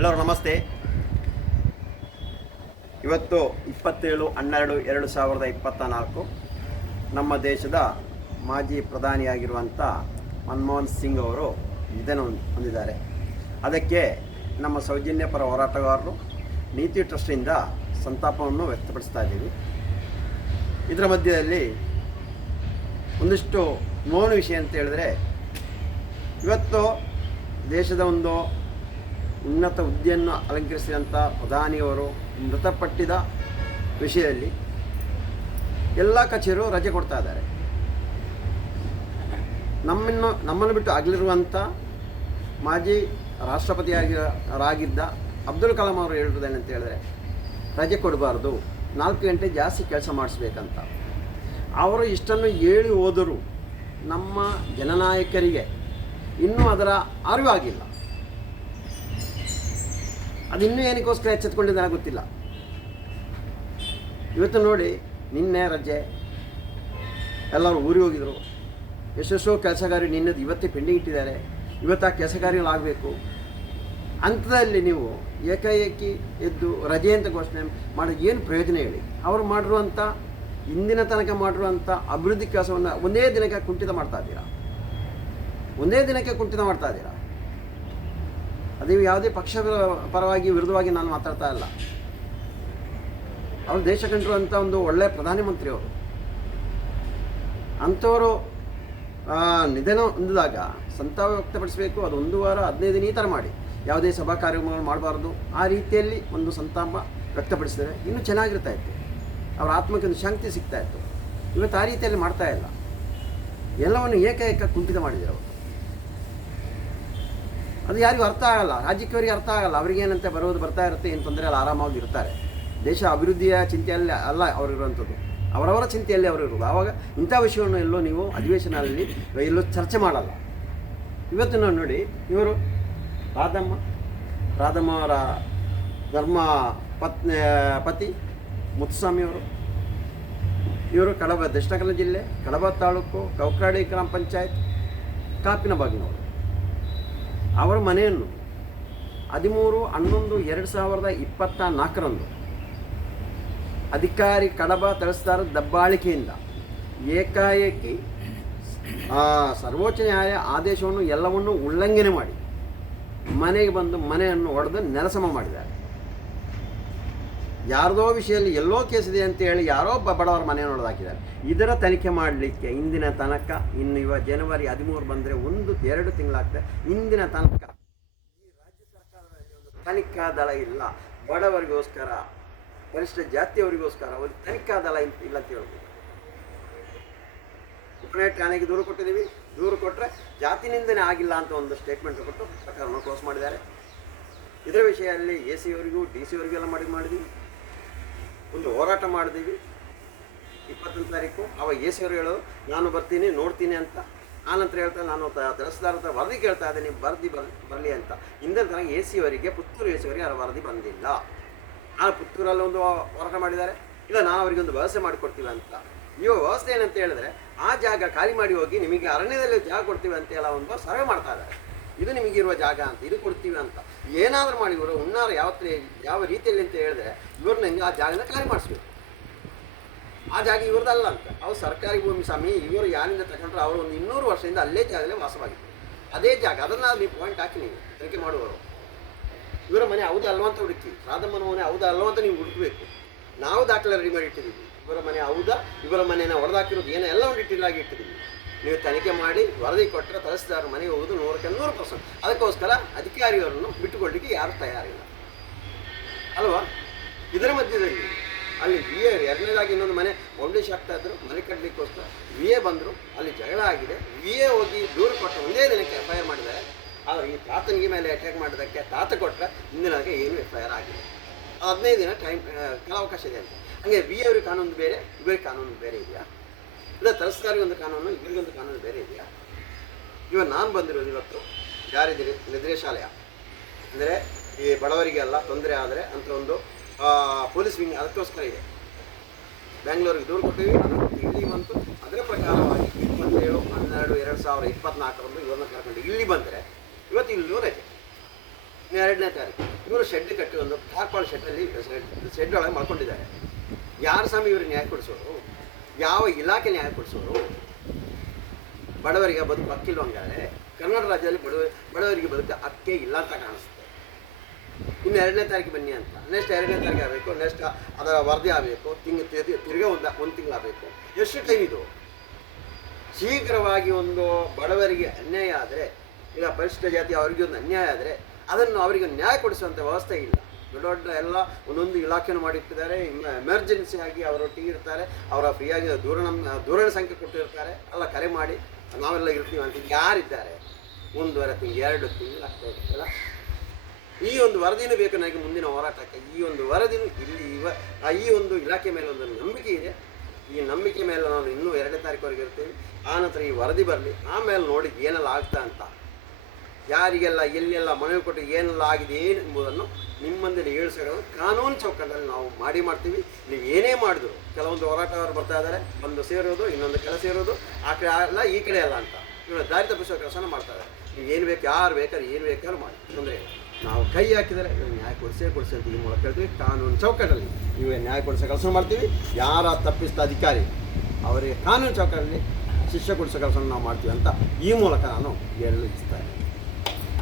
ಎಲ್ಲರೂ ನಮಸ್ತೆ. ಇವತ್ತು ಇಪ್ಪತ್ತೇಳು, ಹನ್ನೆರಡು, ಎರಡು ಸಾವಿರದ ಇಪ್ಪತ್ತ ನಾಲ್ಕು ನಮ್ಮ ದೇಶದ ಮಾಜಿ ಪ್ರಧಾನಿಯಾಗಿರುವಂಥ ಮನಮೋಹನ್ ಸಿಂಗ್ ಅವರು ನಿಧನ ಹೊಂದ್- ಹೊಂದಿದ್ದಾರೆ. ಅದಕ್ಕೆ ನಮ್ಮ ಸೌಜನ್ಯ ಪರ ಹೋರಾಟಗಾರರು ನೀತಿ ಟ್ರಸ್ಟಿಂದ ಸಂತಾಪವನ್ನು ವ್ಯಕ್ತಪಡಿಸ್ತಾ ಇದ್ದೀವಿ. ಇದರ ಮಧ್ಯದಲ್ಲಿ ಒಂದಿಷ್ಟು ನೋವಿನ ವಿಷಯ ಅಂತ ಹೇಳಿದ್ರೆ, ಇವತ್ತು ದೇಶದ ಒಂದು ಉನ್ನತ ಹುದ್ದೆಯನ್ನು ಅಲಂಕರಿಸಿದಂಥ ಪ್ರಧಾನಿಯವರು ಮೃತಪಟ್ಟಿದ ವಿಷಯದಲ್ಲಿ ಎಲ್ಲ ಕಚೇರಿಯು ರಜೆ ಕೊಡ್ತಾ ಇದ್ದಾರೆ. ನಮ್ಮನ್ನು ನಮ್ಮನ್ನು ಬಿಟ್ಟು ಆಗಲಿರುವಂಥ ಮಾಜಿ ರಾಷ್ಟ್ರಪತಿಯಾಗಿರಾಗಿದ್ದ ಅಬ್ದುಲ್ ಕಲಾಂ ಅವರು ಹೇಳಿರೋದೇನಂತ ಹೇಳಿದ್ರೆ, ರಜೆ ಕೊಡಬಾರ್ದು, ನಾಲ್ಕು ಗಂಟೆ ಜಾಸ್ತಿ ಕೆಲಸ ಮಾಡಿಸ್ಬೇಕಂತ. ಅವರು ಇಷ್ಟನ್ನು ಹೇಳಿ ಹೋದರೂ ನಮ್ಮ ಜನನಾಯಕರಿಗೆ ಇನ್ನೂ ಅದರ ಅರಿವಾಗಿಲ್ಲ. ಅದು ಇನ್ನೂ ಏನಕ್ಕೋಸ್ಕರ ಎಚ್ಚೆತ್ಕೊಂಡಿದ್ದಾರೆ ಗೊತ್ತಿಲ್ಲ. ಇವತ್ತು ನೋಡಿ ನಿನ್ನೆ ರಜೆ, ಎಲ್ಲರೂ ಊರಿಗೆ ಹೋಗಿದ್ರು. ಎಷ್ಟೆಷ್ಟೋ ಕೆಲಸಗಾರಿ ನಿನ್ನದು ಇವತ್ತೇ ಪೆಂಡಿಂಗ್ ಇಟ್ಟಿದ್ದಾರೆ. ಇವತ್ತು ಆ ಕೆಲಸಗಾರಿಗಳಾಗಬೇಕು. ಅಂಥದಲ್ಲಿ ನೀವು ಏಕಾಏಕಿ ಎದ್ದು ರಜೆ ಅಂತ ಘೋಷಣೆ ಮಾಡೋದು ಏನು ಪ್ರಯೋಜನ ಹೇಳಿ. ಅವರು ಮಾಡಿರುವಂಥ ಇಂದಿನ ತನಕ ಮಾಡಿರುವಂಥ ಅಭಿವೃದ್ಧಿ ಕೆಲಸವನ್ನು ಒಂದೇ ದಿನಕ್ಕೆ ಕುಂಠಿತ ಮಾಡ್ತಾ ಇದ್ದೀರಾ? ಒಂದೇ ದಿನಕ್ಕೆ ಕುಂಠಿತ ಮಾಡ್ತಾ ಇದ್ದೀರಾ? ಅದು ಯಾವುದೇ ಪಕ್ಷ ಪರವಾಗಿ ವಿರುದ್ಧವಾಗಿ ನಾನು ಮಾತಾಡ್ತಾ ಇಲ್ಲ. ಅವರು ದೇಶ ಅಂತ ಒಂದು ಒಳ್ಳೆಯ ಪ್ರಧಾನಮಂತ್ರಿ ಅವರು. ಅಂಥವರು ನಿಧನ ಹೊಂದಿದಾಗ ಸಂತಾಪ ವ್ಯಕ್ತಪಡಿಸಬೇಕು, ಅದು ಒಂದು ವಾರ, ಹದಿನೈದು ದಿನ ಈ ಥರ ಮಾಡಿ. ಯಾವುದೇ ಸಭಾ ಕಾರ್ಯಕ್ರಮಗಳು ಮಾಡಬಾರ್ದು. ಆ ರೀತಿಯಲ್ಲಿ ಒಂದು ಸಂತಾಪ ವ್ಯಕ್ತಪಡಿಸಿದರೆ ಇನ್ನೂ ಚೆನ್ನಾಗಿರ್ತಾ ಇತ್ತು. ಅವರ ಆತ್ಮಕ್ಕೆ ಒಂದು ಶಾಂತಿ ಸಿಗ್ತಾ ಇತ್ತು. ಇವತ್ತು ಆ ರೀತಿಯಲ್ಲಿ ಮಾಡ್ತಾ ಇಲ್ಲ. ಎಲ್ಲವನ್ನು ಏಕೈಕ ಕುಂಠಿತ ಮಾಡಿದ್ದಾರೆ ಅವರು. ಅದು ಯಾರಿಗೂ ಅರ್ಥ ಆಗಲ್ಲ. ರಾಜಕೀಯವರಿಗೆ ಅರ್ಥ ಆಗಲ್ಲ. ಅವರಿಗೇನಂತೆ ಬರೋದು ಬರ್ತಾ ಇರುತ್ತೆ, ಏನು ತೊಂದರೆ ಅಲ್ಲಿ ಆರಾಮಾಗಿ ಇರ್ತಾರೆ. ದೇಶ ಅಭಿವೃದ್ಧಿಯ ಚಿಂತೆಯಲ್ಲಿ ಅಲ್ಲ ಅವರಿರುವಂಥದ್ದು ಅವರವರ ಚಿಂತೆಯಲ್ಲಿ ಅವರು ಇರೋದು ಆವಾಗ ಇಂಥ ವಿಷಯವನ್ನು ಎಲ್ಲೋ ನೀವು ಅಧಿವೇಶನದಲ್ಲಿ ಎಲ್ಲೋ ಚರ್ಚೆ ಮಾಡಲ್ಲ. ಇವತ್ತು ನಾವು ನೋಡಿ, ಇವರು ರಾಧಮ್ಮ ರಾಧಮ್ಮ ಅವರ ಧರ್ಮ ಪತ್ನಿ, ಪತಿ ಮುತ್ತುಸ್ವಾಮಿಯವರು ಇವರು ಕಡಬ ದಕ್ಷಿಣ ಕನ್ನಡ ಜಿಲ್ಲೆ ಕಡಬ ತಾಲೂಕು ಕೌಕ್ರಾಡಿ ಗ್ರಾಮ ಪಂಚಾಯತ್ ಕಾಪಿನ ಬಾಗಿನವರು ಅವರ ಮನೆಯನ್ನು ಹದಿಮೂರು, ಹನ್ನೊಂದು, ಎರಡು ಸಾವಿರದ ಇಪ್ಪತ್ತ ನಾಲ್ಕರಂದು ಅಧಿಕಾರಿ ಕಡಬ ತಳಿಸ್ತಾರ ದಬ್ಬಾಳಿಕೆಯಿಂದ ಏಕಾಏಕಿ ಸರ್ವೋಚ್ಚ ನ್ಯಾಯಾಲಯ ಆದೇಶವನ್ನು ಎಲ್ಲವನ್ನು ಉಲ್ಲಂಘನೆ ಮಾಡಿ ಮನೆಗೆ ಬಂದು ಮನೆಯನ್ನು ಒಡೆದು ನೆಲಸಮ ಮಾಡಿದ್ದಾರೆ. ಯಾರದೋ ವಿಷಯದಲ್ಲಿ ಎಲ್ಲೋ ಕೇಸಿದೆ ಅಂತ ಹೇಳಿ ಯಾರೋ ಒಬ್ಬ ಬಡವರ ಮನೆ ನೋಡೋದಾಕಿದ್ದಾರೆ ಇದರ ತನಿಖೆ ಮಾಡಲಿಕ್ಕೆ ಇಂದಿನ ತನಕ, ಇನ್ನು ಇವ ಜನವರಿ ಹದಿಮೂರು ಬಂದರೆ ಒಂದು, ಎರಡು ತಿಂಗಳಾಗ್ತದೆ. ಇಂದಿನ ತನಕ ಈ ರಾಜ್ಯ ಸರ್ಕಾರದಲ್ಲಿ ಒಂದು ತನಿಖಾ ದಳ ಇಲ್ಲ. ಬಡವರಿಗೋಸ್ಕರ, ಪರಿಷ್ಠ ಜಾತಿಯವರಿಗೋಸ್ಕರ ಒಂದು ತನಿಖಾ ದಳ ಇಲ್ಲ ಅಂತ ಹೇಳ್ಬೋದು. ಉಪನಯನ ಠಾಣೆಗೆ ದೂರು ಕೊಟ್ಟಿದ್ದೀವಿ. ದೂರು ಕೊಟ್ಟರೆ ಜಾತಿ ನಿಂದನೆ ಆಗಿಲ್ಲ ಅಂತ ಒಂದು ಸ್ಟೇಟ್ಮೆಂಟ್ ಕೊಟ್ಟು ಪ್ರಕರಣ ಕ್ಲೋಸ್ ಮಾಡಿದ್ದಾರೆ. ಇದರ ವಿಷಯದಲ್ಲಿ ಎ ಸಿ ಅವರಿಗೂ, ಡಿ ಸಿ ಅವರಿಗೆಲ್ಲ ಮಾಡಿ ಮಾಡಿದ್ವಿ ಒಂದು ಹೋರಾಟ ಮಾಡಿದೀವಿ ಇಪ್ಪತ್ತೊಂದು ತಾರೀಕು. ಸಿ ಅವರು ಹೇಳೋದು, ನಾನು ಬರ್ತೀನಿ, ನೋಡ್ತೀನಿ ಅಂತ. ಆನಂತರ ಹೇಳ್ತಾ ನಾನು ತಹಸೀಲ್ದಾರ್ ಹತ್ರ ವರದಿ ಕೇಳ್ತಾ ಇದ್ದೀನಿ ವರದಿ ಬರ್, ಬರಲಿ ಅಂತ. ಹಿಂದಿನ ತನಕ ಎ ಸಿ ಅವರಿಗೆ, ಪುತ್ತೂರು ಎ ಸಿ ಅವರಿಗೆ ವರದಿ ಬಂದಿಲ್ಲ. ಆ ಪುತ್ತೂರಲ್ಲಿ ಒಂದು ಹೋರಾಟ ಮಾಡಿದ್ದಾರೆ. ಇಲ್ಲ ನಾವು ಅವರಿಗೆ ಒಂದು ವ್ಯವಸ್ಥೆ ಮಾಡಿಕೊಡ್ತೀವಿ ಅಂತ. ನೀವು ವ್ಯವಸ್ಥೆ ಏನಂತ ಹೇಳಿದ್ರೆ, ಆ ಜಾಗ ಖಾಲಿ ಮಾಡಿ ಹೋಗಿ ನಿಮಗೆ ಅರಣ್ಯದಲ್ಲಿ ಜಾಗ ಕೊಡ್ತೀವಿ ಅಂತ ಒಂದು ಸರ್ವೆ ಮಾಡ್ತಾ ಇದ್ದಾರೆ. ಇದು ನಿಮಗಿರುವ ಜಾಗ ಅಂತ, ಇದು ಕೊಡ್ತೀವಿ ಅಂತ. ಏನಾದರೂ ಮಾಡಿ ಇವರು ಹುನ್ನಾರ ಯಾವ ಯಾವ ರೀತಿಯಲ್ಲಿ ಅಂತ ಹೇಳಿದ್ರೆ ಇವ್ರನ್ನ ಹಿಂಗೆ ಆ ಜಾಗನ ಖಾಲಿ ಮಾಡಿಸ್ಬೇಕು. ಆ ಜಾಗ ಇವ್ರದ್ದಲ್ಲ ಅಂತ. ಅವ್ರು ಸರ್ಕಾರಿ ಭೂಮಿ, ಸ್ವಾಮಿ, ಇವರು ಯಾರಿಂದ ತಗೊಂಡ್ರೆ ಅವರು ಒಂದು ಇನ್ನೂರು ವರ್ಷದಿಂದ ಅಲ್ಲೇ ಜಾಗದಲ್ಲೇ ವಾಸವಾಗಿತ್ತು ಅದೇ ಜಾಗ, ಅದನ್ನು ನೀವು ಪಾಯಿಂಟ್ ಹಾಕಿ ನೀವು, ತನಿಖೆ ಮಾಡುವವರು. ಇವರ ಮನೆ ಹೌದಾ ಅಲ್ವಾ ಅಂತ ಹುಡುಕಿ ರಾಧಮ್ಮನ ಮನೆ ಹೌದಾ ಅಲ್ವಾ ಅಂತ ನೀವು ಹುಡುಕಬೇಕು. ನಾವು ದಾಖಲೆ ರೆಡಿ ಮಾಡಿ ಇಟ್ಟಿದ್ದೀವಿ. ಇವರ ಮನೆ ಹೌದಾ? ಇವರ ಮನೆಯನ್ನು ಹೊಡೆದಾಕಿರೋದು ಏನೋ? ಎಲ್ಲ ಒಂದು ಇಟ್ಟಿಲ್ಲಾಗಿ ಇಟ್ಟಿದ್ದೀವಿ. ನೀವು ತನಿಖೆ ಮಾಡಿ ವರದಿ ಕೊಟ್ಟರೆ ತಹಸೀಲ್ದಾರ್ ಮನೆಗೆ ಹೋಗೋದು ನೂರಕ್ಕೆ ನೂರು ಪರ್ಸೆಂಟ್ ಅದಕ್ಕೋಸ್ಕರ ಅಧಿಕಾರಿಯವರನ್ನು ಬಿಟ್ಟುಕೊಳ್ಳಿಕ್ಕೆ ಯಾರು ತಯಾರಿಲ್ಲ. ಅಲ್ವಾ? ಇದರ ಮಧ್ಯದಲ್ಲಿ ಅಲ್ಲಿ ವಿ ಎ ಎರಡನೇದಾಗಿ ಇನ್ನೊಂದು ಮನೆ ಫೌಂಡೇಶನ್ ಆಗ್ತಾ ಇದ್ರು, ಮನೆ ಕಟ್ಟಲಿಕ್ಕೋಸ್ಕರ ವಿ ಎ ಬಂದರು, ಅಲ್ಲಿ ಜಗಳ ಆಗಿದೆ. ವಿ ಎ ಹೋಗಿ ದೂರು ಕೊಟ್ಟು ಒಂದೇ ದಿನಕ್ಕೆ ಎಫ್ ಐ ಆರ್ ಮಾಡಿದ್ದಾರೆ ಆದರೆ ಈ ತಾತನಿಗೆ ಮೇಲೆ ಅಟ್ಯಾಕ್ ಮಾಡೋದಕ್ಕೆ ತಾತ ಕೊಟ್ಟರೆ ಇಂದಿನಾಗೆ ಏನು ಎಫ್ ಐ ಆರ್ ಆಗಿದೆ ಹದಿನೈದು ದಿನ ಟೈಮ್ ಕಾಲಾವಕಾಶ ಇದೆ ಅಂತ. ಹಂಗೆ ವಿ ಅವ್ರಿಗೆ ಕಾನೂನು ಬೇರೆ, ಇವರಿಗೆ ಕಾನೂನು ಬೇರೆ ಇದೆಯಾ? ತಹಸೀಲ್ದಾರಿಗೆ ಒಂದು ಕಾನೂನು ಇವರಿಗೊಂದು ಕಾನೂನು ಬೇರೆ ಇದೆಯಾ? ಇವಾಗ ನಾನು ಬಂದಿರೋದು ಇವತ್ತು ಜಾರಿ ನಿರ್- ನಿರ್ದೇಶಾಲಯ ಅಂದರೆ ಈ ಬಡವರಿಗೆಲ್ಲ ತೊಂದರೆ ಆದರೆ ಅಂತ ಒಂದು ಪೊಲೀಸ್ ವಿಂಗ್ ಅದಕ್ಕೋಸ್ಕರ ಇದೆ. ಬೆಂಗಳೂರಿಗೆ ದೂರು ಕೊಟ್ಟಿವಿ ಇಲ್ಲಿ ಬಂತು. ಅದರ ಪ್ರಕಾರವಾಗಿ ಇಪ್ಪತ್ತೇಳು, ಹನ್ನೆರಡು, ಎರಡು ಸಾವಿರದ ಇಪ್ಪತ್ನಾಲ್ಕರಂದು ಇವ್ರನ್ನ ಕರ್ಕೊಂಡು ಇಲ್ಲಿ ಬಂದರೆ, ಇವತ್ತು ಇಲ್ಲಿ ರಜೆ ಎರಡನೇ ತಾರೀಕು. ಇವರು ಶೆಡ್ ಕಟ್ಟಿ ಒಂದು ಟಾರ್ಪಾಲ್ ಶೆಡ್ಡಲ್ಲಿ ಶೆಡ್ ಒಳಗೆ ಮಾಡ್ಕೊಂಡಿದ್ದಾರೆ ಯಾರು ಸ್ವಾಮಿ ಇವರು ನ್ಯಾಯ ಕೊಡಿಸೋರು ಯಾವ ಇಲಾಖೆ ನ್ಯಾಯ ಕೊಡಿಸೋರು? ಬಡವರಿಗೆ ಬದುಕು ಹಕ್ಕಿಲ್ವಂಗಾದ್ರೆ ಕರ್ನಾಟಕ ರಾಜ್ಯದಲ್ಲಿ ಬಡವ ಬಡವರಿಗೆ ಬದುಕು ಹಕ್ಕೇ ಇಲ್ಲ ಅಂತ ಕಾಣಿಸುತ್ತೆ. ಇನ್ನು ಎರಡನೇ ತಾರೀಕು ಬನ್ನಿ ಅಂತ. ನೆಕ್ಸ್ಟ್ ಎರಡನೇ ತಾರೀಕು ಆಗಬೇಕು ನೆಕ್ಸ್ಟ್ ಅದರ ವರದಿ ಆಗಬೇಕು, ತಿಂಗ್ ತಿರ್ಗಿ ಒಂದು ಒಂದು ತಿಂಗಳು ಆಗಬೇಕು. ಎಷ್ಟು ಟೈಮ್ ಇದು? ಶೀಘ್ರವಾಗಿ ಒಂದು ಬಡವರಿಗೆ ಅನ್ಯಾಯ ಆದರೆ ಈಗ ಪರಿಶಿಷ್ಟ ಜಾತಿ ಅವರಿಗೆ ಒಂದು ಅನ್ಯಾಯ ಆದರೆ, ಅದನ್ನು ಅವರಿಗೆ ನ್ಯಾಯ ಕೊಡಿಸುವಂಥ ವ್ಯವಸ್ಥೆ ಇಲ್ಲ. ದೊಡ್ಡ ದೊಡ್ಡ ಎಲ್ಲ ಒಂದೊಂದು ಇಲಾಖೆಯನ್ನು ಮಾಡಿಟ್ಟಿದ್ದಾರೆ. ಎಮರ್ಜೆನ್ಸಿ ಆಗಿ ಅವರೊಟ್ಟಿಗೆ ಇರ್ತಾರೆ ಅವರ ಫ್ರೀಯಾಗಿ ದೂರಣ ದೂರವಾಣಿ ಸಂಖ್ಯೆ ಕೊಟ್ಟಿರ್ತಾರೆ. ಎಲ್ಲ ಕರೆ ಮಾಡಿ, ನಾವೆಲ್ಲ ಇರ್ತೀವಿ ಅಂತ ಯಾರಿದ್ದಾರೆ? ಒಂದೂವರೆ ತಿಂಗಳು, ಎರಡು ತಿಂಗಳು ಆಗ್ತಾ ಇರ್ತಲ್ಲ ಈ ಒಂದು ವರದಿನೂ ಬೇಕು ನನಗೆ ಮುಂದಿನ ಹೋರಾಟಕ್ಕೆ. ಈ ಒಂದು ವರದಿನೂ ಇಲ್ಲಿ ಇವ, ಆ ಈ ಒಂದು ಇಲಾಖೆ ಮೇಲೆ ಒಂದು ನಂಬಿಕೆ ಇದೆ. ಈ ನಂಬಿಕೆ ಮೇಲೆ ನಾನು ಇನ್ನೂ ಎರಡನೇ ತಾರೀಕುವರೆಗೆ ಇರ್ತೀನಿ. ಆನಂತರ ಈ ವರದಿ ಬರಲಿ. ಆಮೇಲೆ ನೋಡಿ ಏನೆಲ್ಲ ಆಗ್ತಾ ಅಂತ. ಯಾರಿಗೆಲ್ಲ ಎಲ್ಲೆಲ್ಲ ಮನವಿ ಕೊಟ್ಟು ಏನೆಲ್ಲ ಆಗಿದೆ, ಏನು ಎಂಬುದನ್ನು ನಿಮ್ಮಂದಿನ ಹೇಳಿಸೋದು ಕಾನೂನು ಚೌಕದಲ್ಲಿ ನಾವು ಮಾಡಿ ಮಾಡ್ತೀವಿ. ನೀವು ಏನೇ ಮಾಡಿದ್ರು, ಕೆಲವೊಂದು ಹೋರಾಟಗಾರರು ಬರ್ತಾ ಇದ್ದಾರೆ, ಒಂದು ಸೇರೋದು, ಇನ್ನೊಂದು ಕೆಲ ಸೇರೋದು, ಆ ಕಡೆ ಅಲ್ಲ ಈ ಕಡೆ ಅಲ್ಲ ಅಂತ. ಇವರು ದಾರಿ ತಪ್ಪಿಸೋ ಕೆಲಸನ ಮಾಡ್ತಾರೆ ನೀವು ಏನು ಬೇಕು, ಯಾರು ಬೇಕಾದ್ರೆ ಏನು ಬೇಕಾದ್ರು ಮಾಡಿ. ಅಂದರೆ ನಾವು ಕೈ ಹಾಕಿದರೆ ಇವ್ರು ನ್ಯಾಯ ಕೊಡಿಸೇ ಕೊಡಿಸಿ ಅಂತ ಈ ಮೂಲಕ ಹೇಳ್ತೀವಿ. ಕಾನೂನು ಚೌಕಟ್ಟಲ್ಲಿ ನೀವು ನ್ಯಾಯ ಕೊಡಿಸೋ ಕೆಲಸ ಮಾಡ್ತೀವಿ. ಯಾರ ತಪ್ಪಿಸಿದ ಅಧಿಕಾರಿ, ಅವರಿಗೆ ಕಾನೂನು ಚೌಕಟ್ಟಲ್ಲಿ ಶಿಕ್ಷೆ ಕೊಡಿಸೋ ಕೆಲಸ ನಾವು ಮಾಡ್ತೀವಿ ಅಂತ ಈ ಮೂಲಕ ನಾನು ಹೇಳಲು ಇಚ್ಛಿಸ್ತಾ ಇದ್ದೀನಿ.